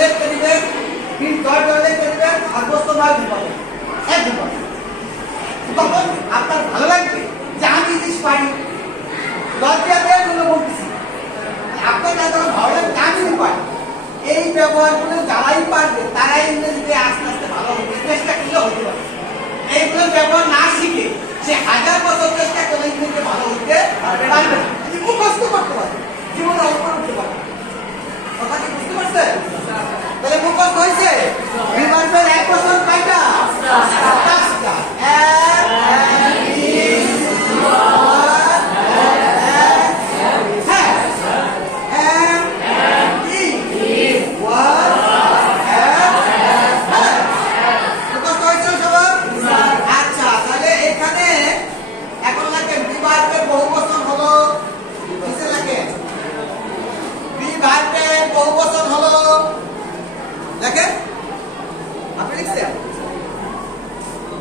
লিখতে দিবেন, বি জয় লিখতে দিবেন, সাব্যস্ত নয় বিপদে একদম। তখন আপনার ভালো লাগবে যে আমি জিনিস পারি, লজ্জা দিয়ে কোনো বলতেছি আপনার যখন ভালো লাগবে আমি পারি। এই ব্যবহারগুলো যারাই পারবে তারাই ইংরেজিতে আস্তে আস্তে ভালো হবে, চেষ্টা করলে হতে পারে। এইগুলো ব্যবহার না শিখে সে 1000 বছর চেষ্টা করে ইংরেজিতে ভালো হতে পারবে না, মুখস্থ করতে পারবে, জীবনে অল্প করতে পারবে। কথা কি বুঝতে পারছেন? তাহলে মুখস্থ হয়েছে বিভার্বের 1 বছর কয়টা? 5টা।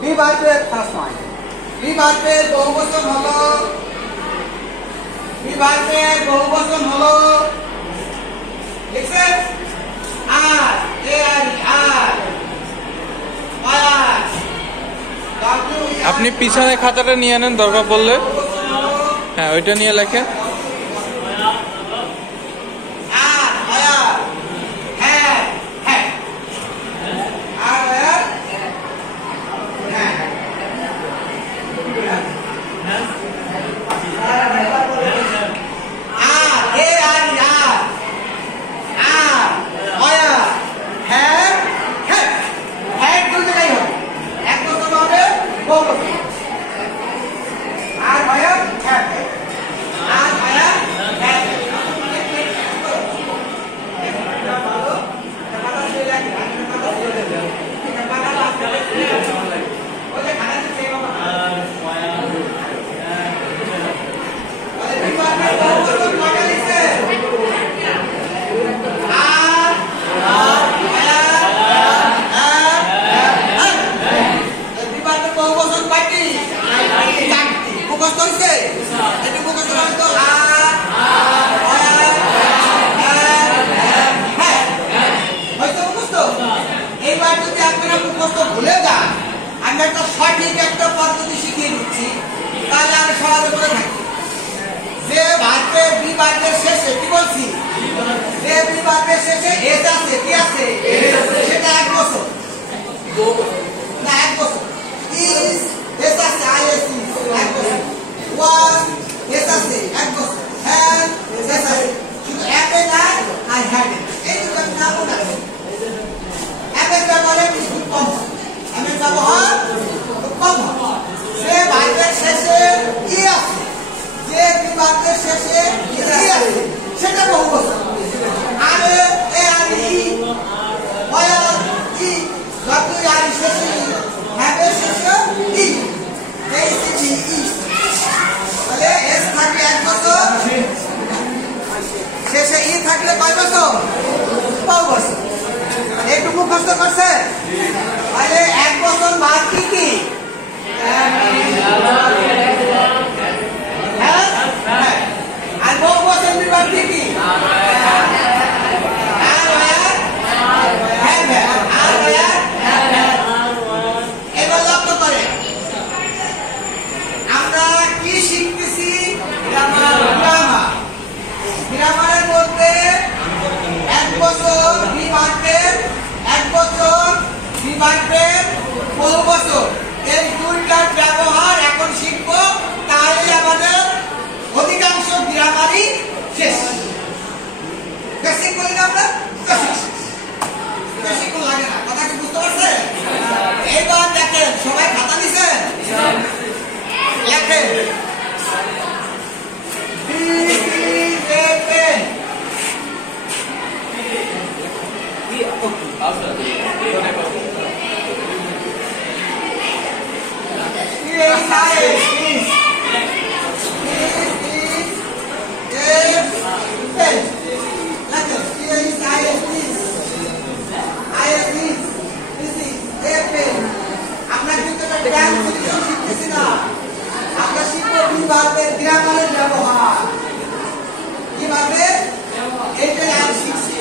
বিভার্বের ফার্স্ট পয়েন্ট, বিভার্বের বহুবচন হলো, বিভার্বের বহুবচন হলো লিখছেন আর এ আর আর আর। আপনি পিছনে খাতাটা নিয়ে নেন দরকার পড়লে, হ্যাঁ ওইটা নিয়ে লেখেন। সঠিক একটা পদ্ধতি শিখিয়ে দিচ্ছি, তাহলে আমি সহজে করে থাকি। যে ভার্বের বিভার্বের শেষে কি বলছি, যে বিভার্বের শেষে এস আছে, কি আছে, সেটা 1 বছর না 1 বছর। ইজ এস আছে, আই এস ইজ 1 বছর। ওয়াজ এস আছে 1 বছর। হ্যাড এস আছে, শুধু অ্যাপে নাই আই হ্যাড ইট, এই দুটো নামও না। অ্যাপের ব্যবহারে খুব কম, অ্যাপের ব্যবহার কম। যে ভার্বের শেষে ই আছে, যে বিভাগের শেষে ই আছে, সেটা বহুবচন। আরে এ আর ই ওয়া ই, যত আর শেষে ই, হ্যাবের শেষে ই, এই ই ই, তাহলে এস থাকলে 1 বছর, শেষে ই থাকলে কয় বছর? 5 বছর। একটু মুখস্থ করছে? তাহলে 1 বছর বাদ কি কি? আর বহুবচন বিভাগ কি কি? এবার লক্ষ্য করে আমরা কি শিখতেছি? গ্রামার। গ্রামারের মধ্যে 1 বছর বিভাগের, 1 বছর বিভাগের, বহুবচন, এই দুইটার ব্যবহার এখন শিখব। তাহলে আমাদের অধিকাংশ গ্রামারই শেষ। বেশি করি না আমরা, বেশি কোন লাগে না। কথা কি বুঝতে পারছেন? এইবার দেখেন, সবাই খাতা নিছেন, লেখেন গ্রামারের ব্যবহার কিভাবে, এটা আর শিখছি।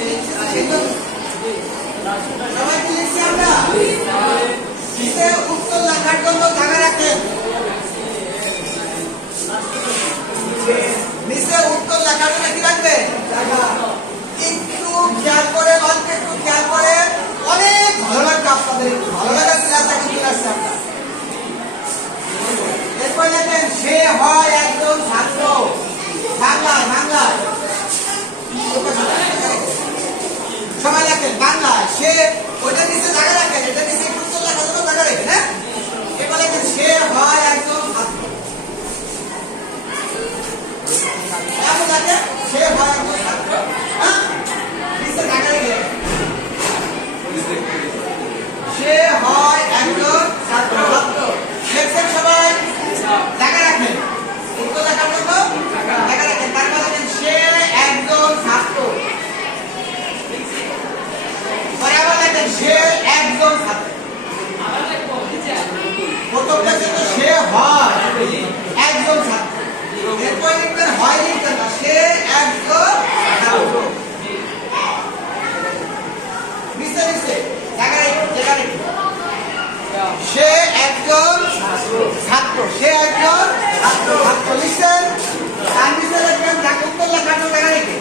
ছাত্র। প্রথমটা কিন্তু সে হয় একজন ছাত্র, এরপর লিখবেন হয় লিখবেন না, সে একজন ছাত্র। নিচে নিচে জায়গায় জায়গায় সে একজন ছাত্র, সে একজন ছাত্র। ছাত্র লিখছেন, তার নিচে লিখবেন যাকে উত্তর লেখার জায়গা রেখে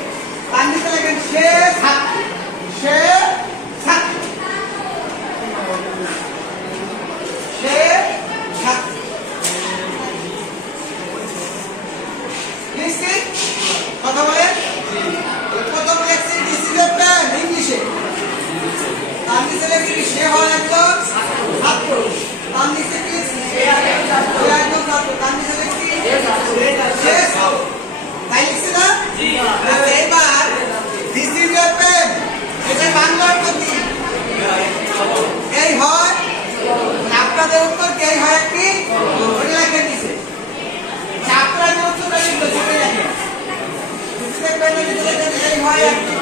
তার নিচে লিখবেন সে ছাত্র, সে ছাত্র, সে ছাত্র। লিখছি কথা বলেন। প্রথম লেখছি দিস ইজ এ পেন ইংলিশে, তার নিচে লিখছি সে হয় একজন ছাত্র, তার নিচে কি সে একজন ছাত্র, তার নিচে লিখছি সে ছাত্র। তাই লিখছি না? আচ্ছা, এবার দিস ইজ এ পেন, এটা বাংলার প্রতি এই হয়, আপনাদের উত্তর কে হয় একটি ওটা লেখেন নিচে, আপনারা যে উত্তরটা লিখবেন সেটা লেখেন। দেখবেন এই হয় একটি